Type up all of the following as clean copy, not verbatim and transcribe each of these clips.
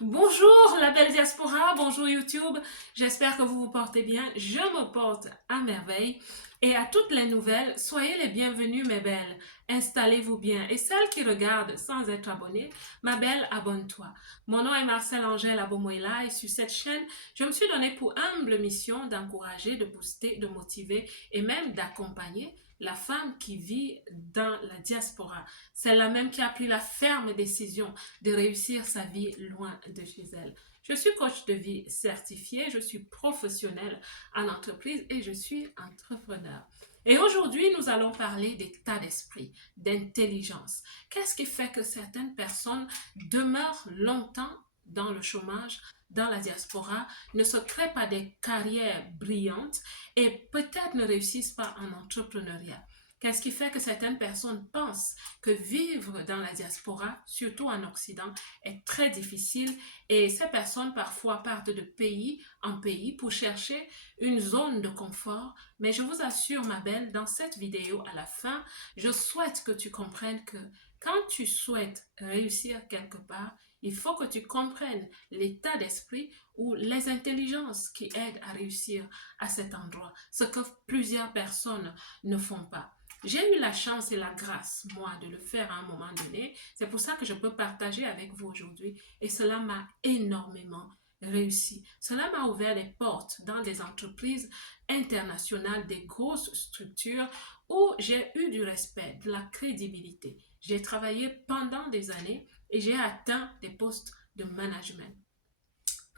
Bonjour la belle diaspora, bonjour YouTube, j'espère que vous vous portez bien, je me porte à merveille et à toutes les nouvelles, soyez les bienvenues mes belles, installez-vous bien et celles qui regardent sans être abonnées, ma belle abonne-toi. Mon nom est Marcel Angèle Abomoïla et sur cette chaîne, je me suis donné pour humble mission d'encourager, de booster, de motiver et même d'accompagner la femme qui vit dans la diaspora, celle-là même qui a pris la ferme décision de réussir sa vie loin de chez elle. Je suis coach de vie certifié, je suis professionnelle en entreprise et je suis entrepreneur. Et aujourd'hui, nous allons parler d'état d'esprit, d'intelligence. Qu'est-ce qui fait que certaines personnes demeurent longtemps dans le chômage, dans la diaspora, ne se créent pas des carrières brillantes et peut-être ne réussissent pas en entrepreneuriat? Qu'est-ce qui fait que certaines personnes pensent que vivre dans la diaspora, surtout en Occident, est très difficile et ces personnes parfois partent de pays en pays pour chercher une zone de confort. Mais je vous assure, ma belle, dans cette vidéo, à la fin, je souhaite que tu comprennes que quand tu souhaites réussir quelque part, il faut que tu comprennes l'état d'esprit ou les intelligences qui aident à réussir à cet endroit, ce que plusieurs personnes ne font pas. J'ai eu la chance et la grâce, moi, de le faire à un moment donné. C'est pour ça que je peux partager avec vous aujourd'hui. Et cela m'a énormément réussi. Cela m'a ouvert les portes dans des entreprises internationales, des grosses structures où j'ai eu du respect, de la crédibilité. J'ai travaillé pendant des années et j'ai atteint des postes de management.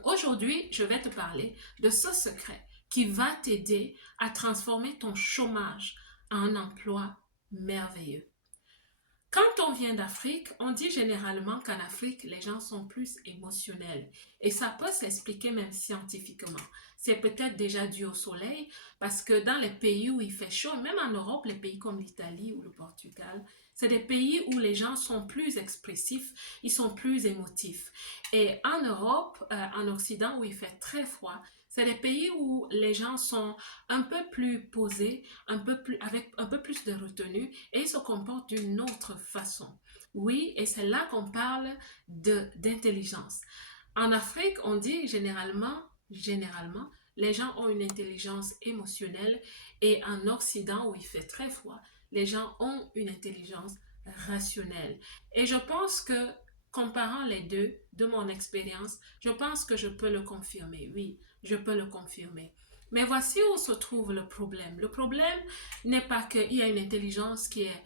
Aujourd'hui, je vais te parler de ce secret qui va t'aider à transformer ton chômage en un emploi merveilleux. Quand on vient d'Afrique, on dit généralement qu'en Afrique, les gens sont plus émotionnels. Et ça peut s'expliquer même scientifiquement. C'est peut-être déjà dû au soleil, parce que dans les pays où il fait chaud, même en Europe, les pays comme l'Italie ou le Portugal, c'est des pays où les gens sont plus expressifs, ils sont plus émotifs. Et en Europe, en Occident, où il fait très froid, c'est des pays où les gens sont un peu plus posés, avec un peu plus de retenue et ils se comportent d'une autre façon. Oui, et c'est là qu'on parle d'intelligence. En Afrique, on dit généralement, les gens ont une intelligence émotionnelle et en Occident, où il fait très froid, les gens ont une intelligence rationnelle. Et je pense que comparant les deux, de mon expérience, je pense que je peux le confirmer. Oui, je peux le confirmer. Mais voici où se trouve le problème. Le problème n'est pas qu'il y a une intelligence qui est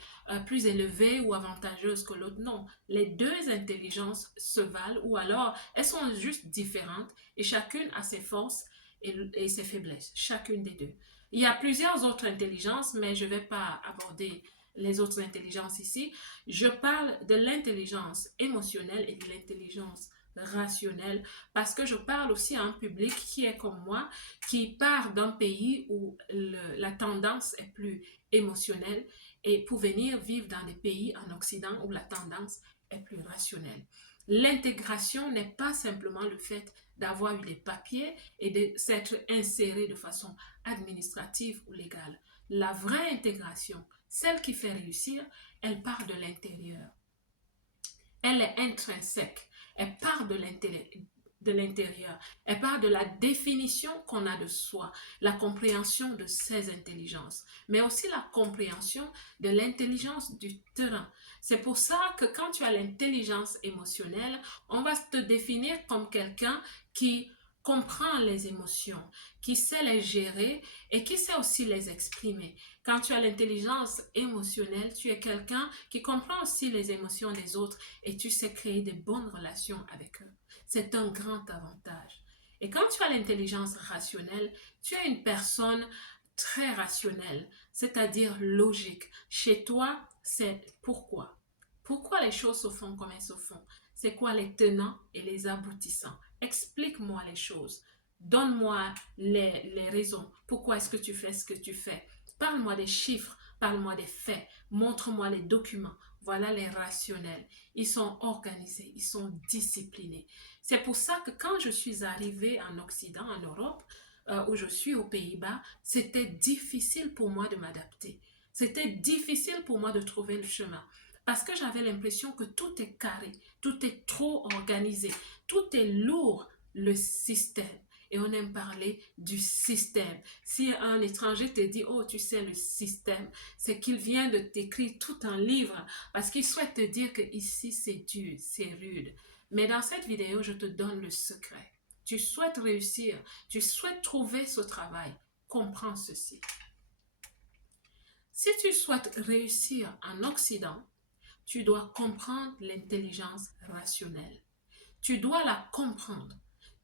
plus élevée ou avantageuse que l'autre. Non, les deux intelligences se valent ou alors elles sont juste différentes et chacune a ses forces et ses faiblesses, chacune des deux. Il y a plusieurs autres intelligences, mais je ne vais pas aborder les autres intelligences ici. Je parle de l'intelligence émotionnelle et de l'intelligence rationnelle parce que je parle aussi à un public qui est comme moi, qui part d'un pays où la tendance est plus émotionnelle et pour venir vivre dans des pays en Occident où la tendance est plus rationnelle. L'intégration n'est pas simplement le fait d'avoir eu des papiers et de s'être inséré de façon administrative ou légale. La vraie intégration, celle qui fait réussir, elle part de l'intérieur. Elle est intrinsèque. Elle part de l'intérieur. Elle part de la définition qu'on a de soi, la compréhension de ses intelligences, mais aussi la compréhension de l'intelligence du terrain. C'est pour ça que quand tu as l'intelligence émotionnelle, on va te définir comme quelqu'un qui comprend les émotions, qui sait les gérer et qui sait aussi les exprimer. Quand tu as l'intelligence émotionnelle, tu es quelqu'un qui comprend aussi les émotions des autres et tu sais créer de bonnes relations avec eux. C'est un grand avantage. Et quand tu as l'intelligence rationnelle, tu es une personne très rationnelle, c'est-à-dire logique. Chez toi, c'est pourquoi. Pourquoi les choses se font comme elles se font? C'est quoi les tenants et les aboutissants? Explique-moi les choses. Donne-moi les raisons. Pourquoi est-ce que tu fais ce que tu fais? Parle-moi des chiffres, parle-moi des faits, montre-moi les documents. Voilà les rationnels. Ils sont organisés, ils sont disciplinés. C'est pour ça que quand je suis arrivée en Occident, en Europe, où je suis aux Pays-Bas, c'était difficile pour moi de m'adapter. C'était difficile pour moi de trouver le chemin. Parce que j'avais l'impression que tout est carré, tout est trop organisé, tout est lourd, le système. Et on aime parler du système. Si un étranger te dit, oh, tu sais, le système, c'est qu'il vient de t'écrire tout un livre parce qu'il souhaite te dire que ici c'est dur, c'est rude. Mais dans cette vidéo, je te donne le secret. Tu souhaites réussir, tu souhaites trouver ce travail. Comprends ceci. Si tu souhaites réussir en Occident, tu dois comprendre l'intelligence rationnelle. Tu dois la comprendre.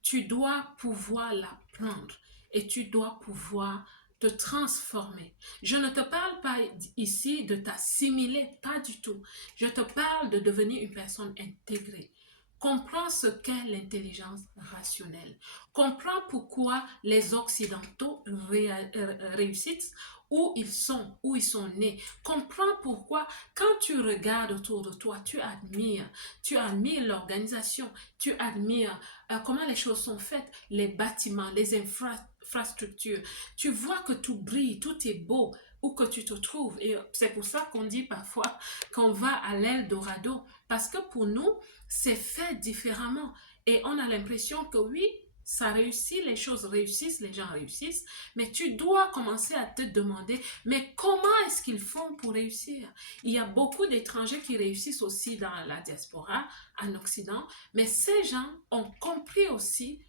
Tu dois pouvoir l'apprendre et tu dois pouvoir te transformer. Je ne te parle pas ici de t'assimiler, pas du tout. Je te parle de devenir une personne intégrée. Comprends ce qu'est l'intelligence rationnelle. Comprends pourquoi les Occidentaux réussissent où ils sont nés. Comprends pourquoi quand tu regardes autour de toi, tu admires l'organisation, tu admires comment les choses sont faites, les bâtiments, les infrastructures. Tu vois que tout brille, tout est beau où que tu te trouves. Et c'est pour ça qu'on dit parfois qu'on va à l'Eldorado. Parce que pour nous, c'est fait différemment. Et on a l'impression que oui, ça réussit, les choses réussissent, les gens réussissent, mais tu dois commencer à te demander, mais comment est-ce qu'ils font pour réussir? Il y a beaucoup d'étrangers qui réussissent aussi dans la diaspora, en Occident, mais ces gens ont compris aussi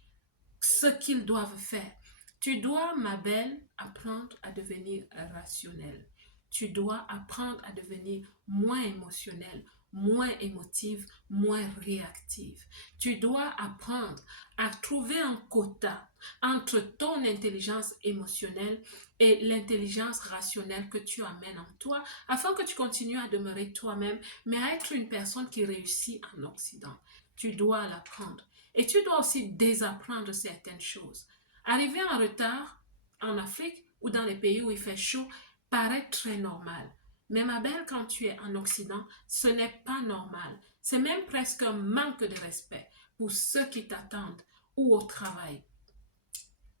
ce qu'ils doivent faire. Tu dois, ma belle, apprendre à devenir rationnelle. Tu dois apprendre à devenir moins émotionnelle, moins émotive, moins réactive. Tu dois apprendre à trouver un quota entre ton intelligence émotionnelle et l'intelligence rationnelle que tu amènes en toi afin que tu continues à demeurer toi-même, mais à être une personne qui réussit en Occident. Tu dois l'apprendre. Et tu dois aussi désapprendre certaines choses. Arriver en retard en Afrique ou dans les pays où il fait chaud paraît très normal. Mais ma belle, quand tu es en Occident, ce n'est pas normal. C'est même presque un manque de respect pour ceux qui t'attendent ou au travail.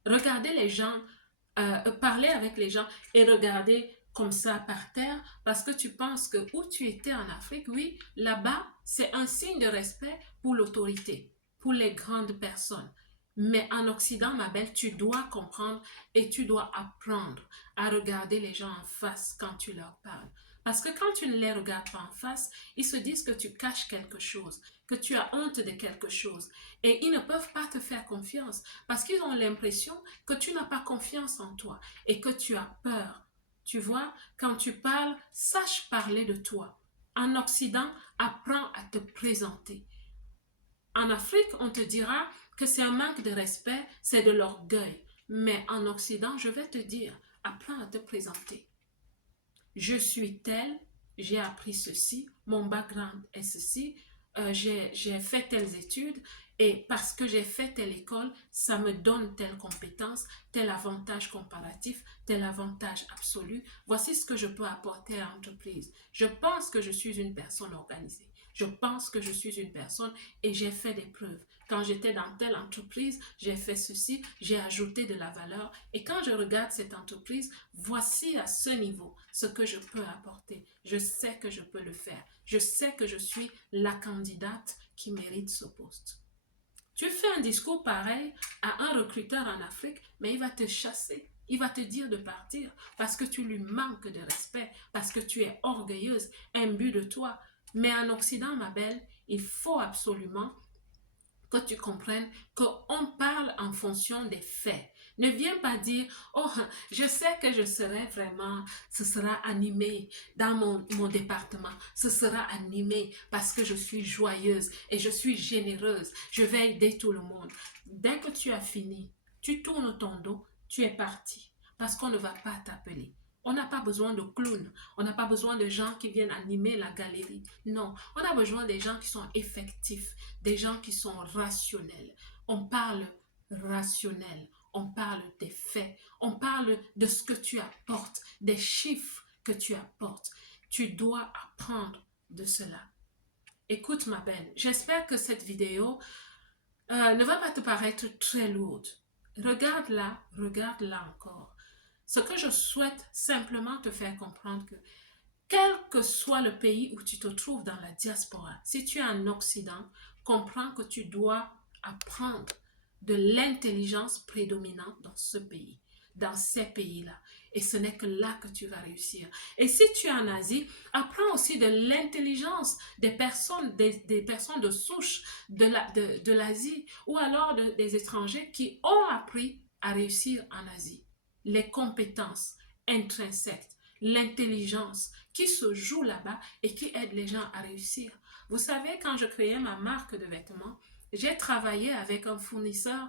Regardez les gens, parler avec les gens et regarder comme ça par terre parce que tu penses que où tu étais en Afrique, oui, là-bas, c'est un signe de respect pour l'autorité, pour les grandes personnes. Mais en Occident, ma belle, tu dois comprendre et tu dois apprendre à regarder les gens en face quand tu leur parles. Parce que quand tu ne les regardes pas en face, ils se disent que tu caches quelque chose, que tu as honte de quelque chose. Et ils ne peuvent pas te faire confiance parce qu'ils ont l'impression que tu n'as pas confiance en toi et que tu as peur. Tu vois, quand tu parles, sache parler de toi. En Occident, apprends à te présenter. En Afrique, on te dira que c'est un manque de respect, c'est de l'orgueil. Mais en Occident, je vais te dire, apprends à te présenter. Je suis telle, j'ai appris ceci, mon background est ceci, j'ai fait telles études et parce que j'ai fait telle école, ça me donne telle compétence, tel avantage comparatif, tel avantage absolu. Voici ce que je peux apporter à l'entreprise. Je pense que je suis une personne organisée. Je pense que je suis une personne et j'ai fait des preuves. Quand j'étais dans telle entreprise, j'ai fait ceci, j'ai ajouté de la valeur. Et quand je regarde cette entreprise, voici à ce niveau ce que je peux apporter. Je sais que je peux le faire. Je sais que je suis la candidate qui mérite ce poste. Tu fais un discours pareil à un recruteur en Afrique, mais il va te chasser. Il va te dire de partir parce que tu lui manques de respect, parce que tu es orgueilleuse, imbue de toi. Mais en Occident, ma belle, il faut absolument que tu comprennes qu'on parle en fonction des faits. Ne viens pas dire, oh, je sais que je serai vraiment, ce sera animé dans mon département, ce sera animé parce que je suis joyeuse et je suis généreuse, je vais aider tout le monde. Dès que tu as fini, tu tournes ton dos, tu es parti parce qu'on ne va pas t'appeler. On n'a pas besoin de clowns, on n'a pas besoin de gens qui viennent animer la galerie. Non, on a besoin des gens qui sont effectifs, des gens qui sont rationnels. On parle rationnel, on parle des faits, on parle de ce que tu apportes, des chiffres que tu apportes. Tu dois apprendre de cela. Écoute ma belle, j'espère que cette vidéo ne va pas te paraître très lourde. Regarde-la encore. Ce que je souhaite simplement te faire comprendre que quel que soit le pays où tu te trouves dans la diaspora, si tu es en Occident, comprends que tu dois apprendre de l'intelligence prédominante dans ce pays, dans ces pays-là. Et ce n'est que là que tu vas réussir. Et si tu es en Asie, apprends aussi de l'intelligence des personnes de souche de l'Asie ou alors des étrangers qui ont appris à réussir en Asie. Les compétences intrinsèques, l'intelligence qui se joue là-bas et qui aide les gens à réussir. Vous savez, quand je créais ma marque de vêtements, j'ai travaillé avec un fournisseur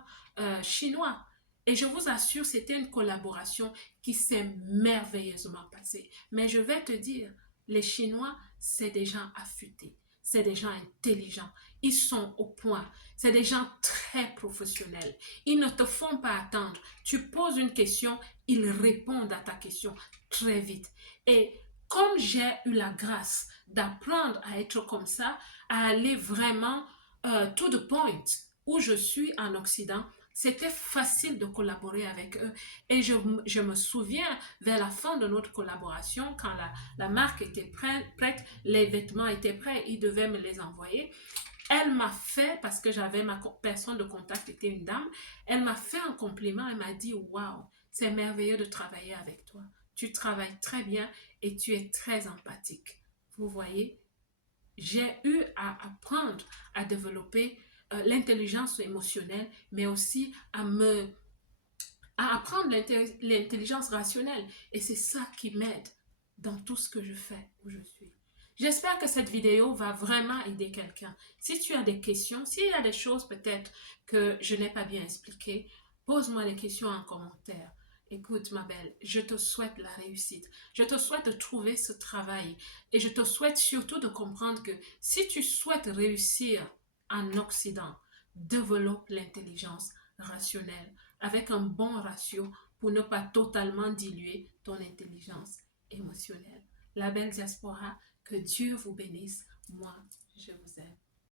chinois. Et je vous assure, c'était une collaboration qui s'est merveilleusement passée. Mais je vais te dire, les Chinois, c'est des gens affûtés, c'est des gens intelligents, ils sont au point, c'est des gens très professionnels. Ils ne te font pas attendre. Tu poses une question, ils répondent à ta question très vite. Et comme j'ai eu la grâce d'apprendre à être comme ça, à aller vraiment to the point où je suis en Occident, c'était facile de collaborer avec eux. Et je me souviens, vers la fin de notre collaboration, quand la marque était prête, les vêtements étaient prêts, ils devaient me les envoyer. Elle m'a fait, parce que j'avais ma personne de contact, était une dame, elle m'a fait un compliment, elle m'a dit, waouh, c'est merveilleux de travailler avec toi. Tu travailles très bien et tu es très empathique. Vous voyez, j'ai eu à apprendre à développer l'intelligence émotionnelle, mais aussi à apprendre l'intelligence rationnelle. Et c'est ça qui m'aide dans tout ce que je fais où je suis. J'espère que cette vidéo va vraiment aider quelqu'un. Si tu as des questions, s'il y a des choses peut-être que je n'ai pas bien expliquées, pose-moi les questions en commentaire. Écoute, ma belle, je te souhaite la réussite. Je te souhaite de trouver ce travail. Et je te souhaite surtout de comprendre que si tu souhaites réussir en Occident, développe l'intelligence rationnelle avec un bon ratio pour ne pas totalement diluer ton intelligence émotionnelle. La belle diaspora, que Dieu vous bénisse. Moi, je vous aime.